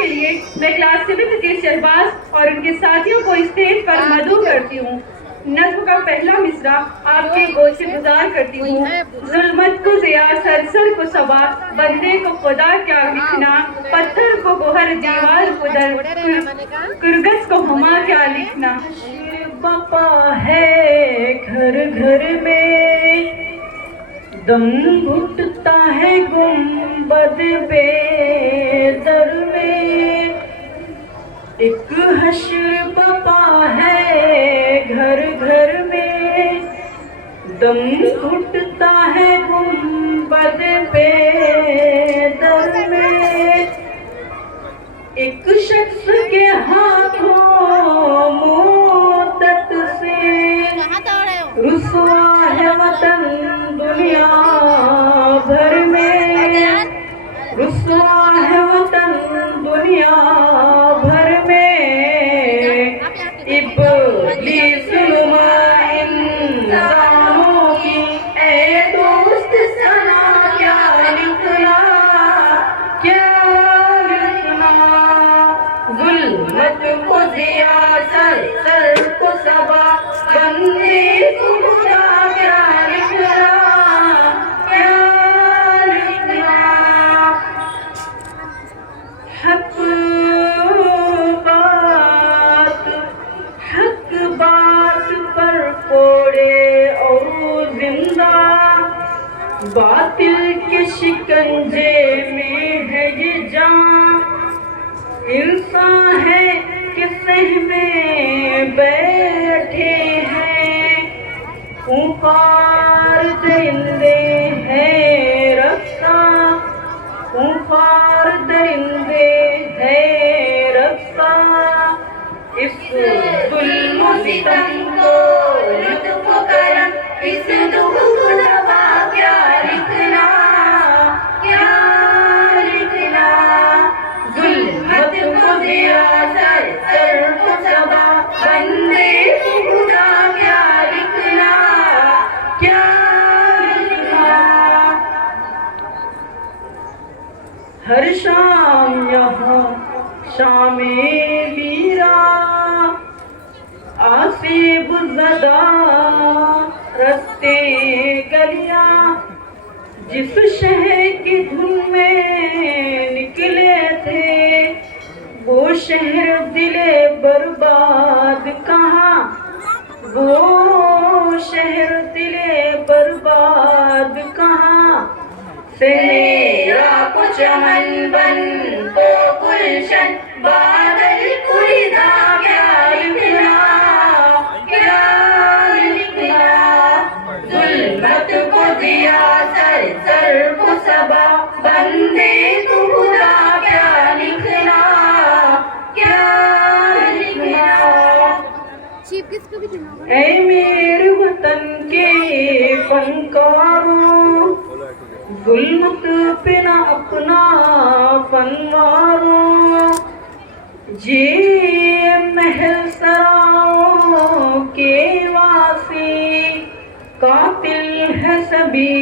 के लिए मैं क्लास 7 के शहबाज और उनके साथियों को स्टेज पर मदऊ करती हूँ। नज्म का पहला मिसरा आपके गोशे गुजार करती हूँ। जुल्मत को ज़िया, सरसर को सबा, बंदे को खुदा क्या लिखना, पत्थर को गोहर, दीवार को दर, कुर्गस को हुमा क्या लिखना। बपा है घर घर में, दम घुटता है गुंबद बेदर में। एक हश्र बपा है घर घर में, दम घुटता है गुंबद बेदर में। एक शख्स के हाथों मोदत से रुसवा है वतन दुनिया भर में, रुसवा है वतन दुनिया भर में। इब्लीस नुमा इंसानों की ए दोस्त सना क्या लिखना, क्या लिखना। जुल्मत को ज़िया, सर को सबा, बंदे को खुदा क्या लिखना, क्या लिखना। हक बात पर कोड़े और जिंदा, बातिल के शिकंजे में है ये जान। इंसान है कि सहमे बैठे हैं, खूंखार दरिंदे हैं रफ्ता, खूंखार दरिंदे हैं रफ्ता। इस जुल्म सितम को लुत्फ करम, इस दुख को दवा क्या लिखना, क्या लिखना। जुल्मत को ज़िया, सर को सबा, बंदे को खुदा क्या लिखना, क्या लिखना। हर शाम यहाँ शामे वीरा, आसिब ज़दा रस्ते गलियां। जिस शहर की धुन में निकले थे, वो शहर दिले बर्बाद कहाँ, वो शहर दिले बर्बाद कहाँ। सेरा को चमन बन को गुलशन, बादल कुलिदा क्या लिखना, क्या लिखना। जुल्मत को ज़िया, सर को सबा, बंदे को खुदा क्या लिखना, क्या लिखना। ऐ मेरे वतन के फनकारों, जुल्मत पे ना अपना फनवारों। ये महल सराओं के वासी, कातिल है सभी